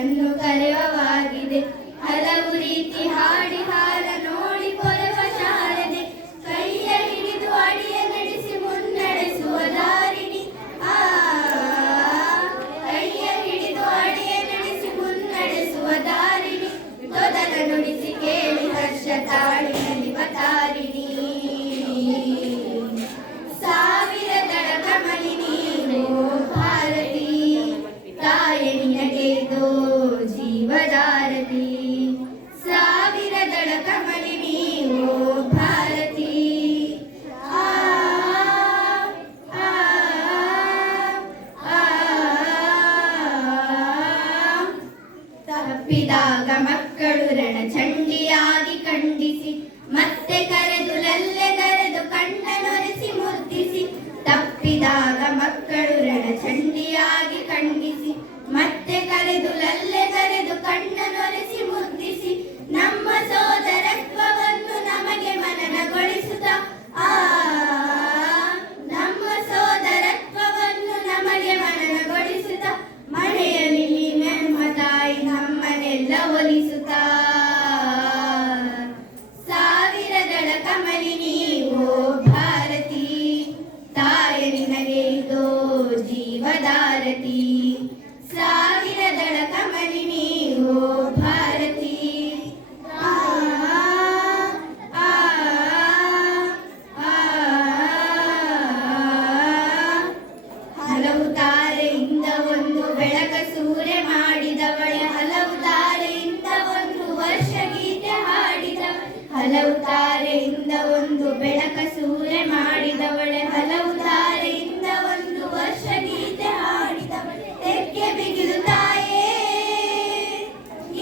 ದೇವರನ್ನು ಕರೆಯುವಾಗಿದೆ. ಹಲವು ರೀತಿ ಹಾಡಿ ಹಾರ ನೋಡಿ ಕೊರವ ಶಾರದೆ, ಕೈಯ ಹಿಡಿದು ಅಡಿಯ ನಡೆಸಿ ಮುನ್ನಡೆಸುವ ದಾರಿಣಿ. ಕೈಯ ಹಿಡಿದು ಅಡಿಯ ನಡೆಸಿ ಮುನ್ನಡೆಸುವ ದಾರಿಣಿ, ತೊದಲ ನುಡಿಸಿ ಕೇಳಿ ಹರ್ಷ ತಾಳಿ ನಲಿವ ತಾರಿಣಿ. ಸಾವಿರದಳ ಕಮಲಿನಿ ಓ ಭಾರತಿ, ತಾಯಿ ನಿನಗೆದೋ ಜೀವದಾರತಿ. ಸಾವಿರದಳ ಕಮಲಿನಿ ಓ ಭಾರತಿ. ತಪ್ಪಿದಾಗ ಮಕ್ಕಳು ರಣಚಂಡಿಯಾಗಿ ಖಂಡಿಸಿ, ಮತ್ತೆ ಕರೆದು ಲಲ್ಲೆಗರೆದು ಕಣ್ಣನೊರೆಸಿ ಮುದ್ದಿಸಿ. ತಪ್ಪಿದಾಗ ಮಕ್ಕಳು ರಣಚಂಡಿಯಾಗಿ ಖಂಡಿಸಿ, ಮತ್ತೆ ಕರೆದು ಲಲ್ಲೆಗರೆದು ಕಣ್ಣನೊರೆಸಿ ಮುದ್ದಿಸಿ. ನಮ್ಮ ಸೋದರತ್ವವನ್ನು ನಮಗೆ ಮನನಗೊಳಿಸುತ್ತ, ನಮ್ಮ ಸೋದರತ್ವವನ್ನು ನಮಗೆ ಮನನಗೊಳಿಸುತ್ತ, ಮನೆಯಲ್ಲಿ ನಮ್ಮ ತಾಯಿ ನಮ್ಮನ್ನೆಲ್ಲ ಒಲಿಸುತ್ತ. ಸಾವಿರದಳ ಕಮಲಿನಿ ಓ ಭಾರತಿ, ತಾಯಿ ನಿನಗೆ ಇದೋ ಜೀವದಾರತಿ. ಸಾವಿರದಳ ಕಮಲಿನಿ ಓ ಭಾರತಿ. ಹಲವು ತಾರೆಯಿಂದ ಒಂದು ಬೆಳಕ ಸೂರ್ಯ ಮಾಡಿದವಳೆ, ಹಲವು ತಾರೆಯಿಂದ ಒಂದು ವರ್ಷ ಗೀತೆ ಹಾಡಿದವಳೆ. ಹಲವು ತಾರೆಯಿಂದ ಒಂದು ಬೆಳಕ ಸೂರ್ಯ ಮಾಡಿದವಳೆ, ಹಲವು ತಾರೆಯಿಂದ ಒಂದು ವರ್ಷ ಗೀತೆ ಹಾಡಿದವಳೆ. ತೆಕ್ಕೆ ಬಿಗಿದು ತಾಯೇ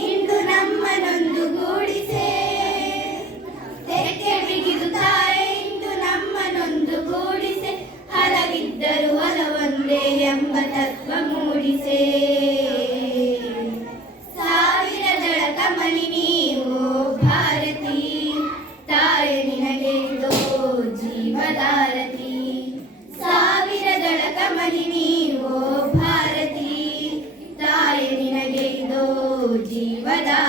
ಇಂದು ನಮ್ಮನೊಂದು ಗೂಡಿಸೆ, ತೆಕ್ಕೆ ಬಿಗಿದು ತಾಯೇ ಇಂದು ನಮ್ಮನೊಂದು ಗೂಡಿಸೆ. ಹಲವಿದ್ದರೂ ಹಲವೊಂದೇ ಎಂಬ ತತ್ವ ಮೂಡಿಸೆ. ಸಾವಿರದಳ ಕಮಲಿನಿ ಓ ಭಾರತಿ, ತಾಯಿ ನಿನಗೆ ಇದೋ ಜೀವದಾರತಿ. ಸಾವಿರದಳ ಕಮಲಿನಿ ಓ ಭಾರತಿ, ತಾಯಿ ನಿನಗೆ ಇದೋ ಜೀವದಾರತಿ.